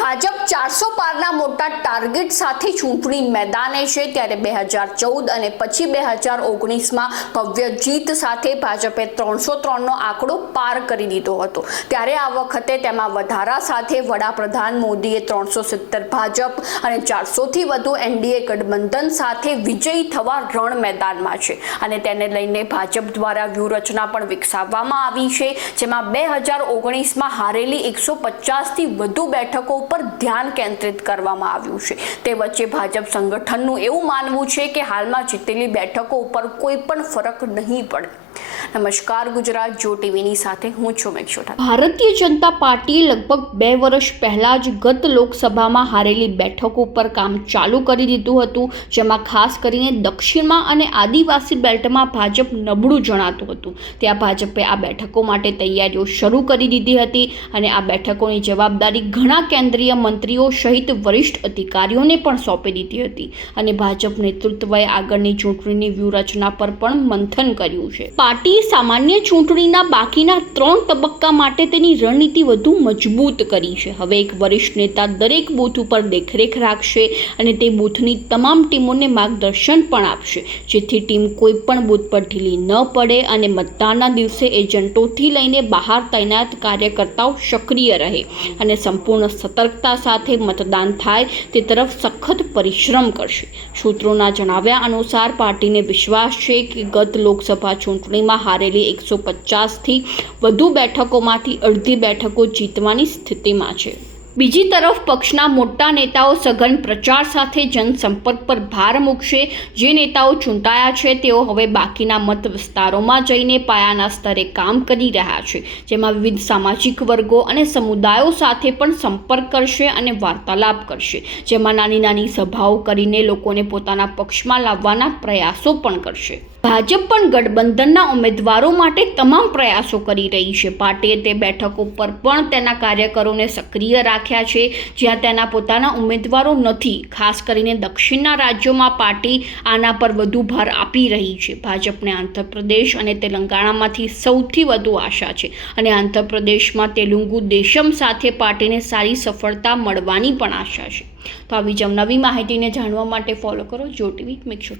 ભાજપ 400 પારના મોટા ટાર્ગેટ સાથે ચૂંટણી મેદાને છે ત્યારે 2014 અને પછી 2019માં ભવ્ય જીત સાથે ભાજપે 303નો આંકડો પાર કરી દીધો હતો। ત્યારે આ વખતે તેમાં વધારા સાથે વડાપ્રધાન મોદીએ 370 ભાજપ અને 400થી વધુ એનડીએ ગઠબંધન સાથે વિજયી થવા રણ મેદાનમાં છે અને તેને લઈને ભાજપ દ્વારા વ્યૂહરચના પણ વિકસાવવામાં આવી છે, જેમાં 2019માં હારેલી 150થી વધુ બેઠકો પર ધ્યાન કેન્દ્રિત કરવામાં આવ્યું છે। તે વચ્ચે ભાજપ સંગઠનનું એવું માનવું છે કે હાલમાં જીતેલી બેઠકો ઉપર કોઈ પણ ફરક નહીં પડે। નમસ્કાર, ગુજરાત જો ટીવીની સાથે હું છું મેક્ષોટા। ભારતીય જનતા પાર્ટીએ લગભગ 2 વર્ષ પહેલા જ ગત લોકસભામાં હારેલી બેઠકો પર કામ ચાલુ કરી દીધું હતું, જેમાં ખાસ કરીને દક્ષિણમાં અને આદિવાસી બેલ્ટમાં ભાજપ નબળું જણાતું હતું। ત્યાં ભાજપે આ બેઠકો માટે તૈયારીઓ શરૂ કરી દીધી હતી અને આ બેઠકોની જવાબદારી ઘણા કેન્દ્રીય મંત્રીઓ સહિત વરિષ્ઠ અધિકારીઓને પણ સોંપી દીધી હતી અને ભાજપ નેતૃત્વએ આગળની ચૂંટણીની વ્યૂહરચના પર પણ મંથન કર્યું છે। પાર્ટીએ સામાન્ય ચૂંટણીના બાકીના 3 તબક્કા માટે તેની રણનીતિ વધુ મજબૂત કરી છે। હવે એક વરિષ્ઠ નેતા દરેક બૂથ ઉપર દેખરેખ રાખશે અને તે બૂથની તમામ ટીમોને માર્ગદર્શન પણ આપશે, જેથી ટીમ કોઈ પણ બૂથ પર ઢીલી ન પડે અને મતદાનના દિવસે એજન્ટોથી લઈને બહાર તૈનાત કાર્યકર્તાઓ સક્રિય રહે અને સંપૂર્ણ સતર્કતા સાથે મતદાન થાય તે તરફ સખત પરિશ્રમ કરશે। સૂત્રોના જણાવ્યા અનુસાર પાર્ટીને વિશ્વાસ છે કે ગત લોકસભા ચૂંટણીમાં હારેલી 150થી વધુ બેઠકોમાંથી અડધી બેઠકો જીતવાની સ્થિતિમાં છે। બીજી તરફ પક્ષના મોટા નેતાઓ સઘન પ્રચાર સાથે જનસંપર્ક પર ભાર મૂકશે। જે નેતાઓ ચૂંટાયા છે તેઓ હવે બાકીના મત વિસ્તારોમાં જઈને પાયાના સ્તરે કામ કરી રહ્યા છે, જેમાં વિવિધ સામાજિક વર્ગો અને સમુદાયો સાથે પણ સંપર્ક કરશે અને વાર્તાલાપ કરશે, જેમાં નાની નાની સભાઓ કરીને લોકોને પોતાના પક્ષમાં લાવવાના પ્રયાસો પણ કરશે। ભાજપ પણ ગઠબંધનના ઉમેદવારો માટે તમામ પ્રયાસો કરી રહી છે। પાર્ટીએ તે બેઠકો પર પણ તેના કાર્યકરોને સક્રિય રાખ્યા છે જ્યાં તેના પોતાના ઉમેદવારો નથી। ખાસ કરીને દક્ષિણના રાજ્યોમાં પાર્ટી આના પર વધુ ભાર આપી રહી છે। ભાજપને આંધ્રપ્રદેશ અને તેલંગાણામાંથી સૌથી વધુ આશા છે અને આંધ્રપ્રદેશમાં તેલુગુ દેશમ સાથે પાર્ટીને સારી સફળતા મળવાની પણ આશા છે। તો આવી જ નવી માહિતીને જાણવા માટે ફોલો કરો જો ટીવી મેક્ષોટા।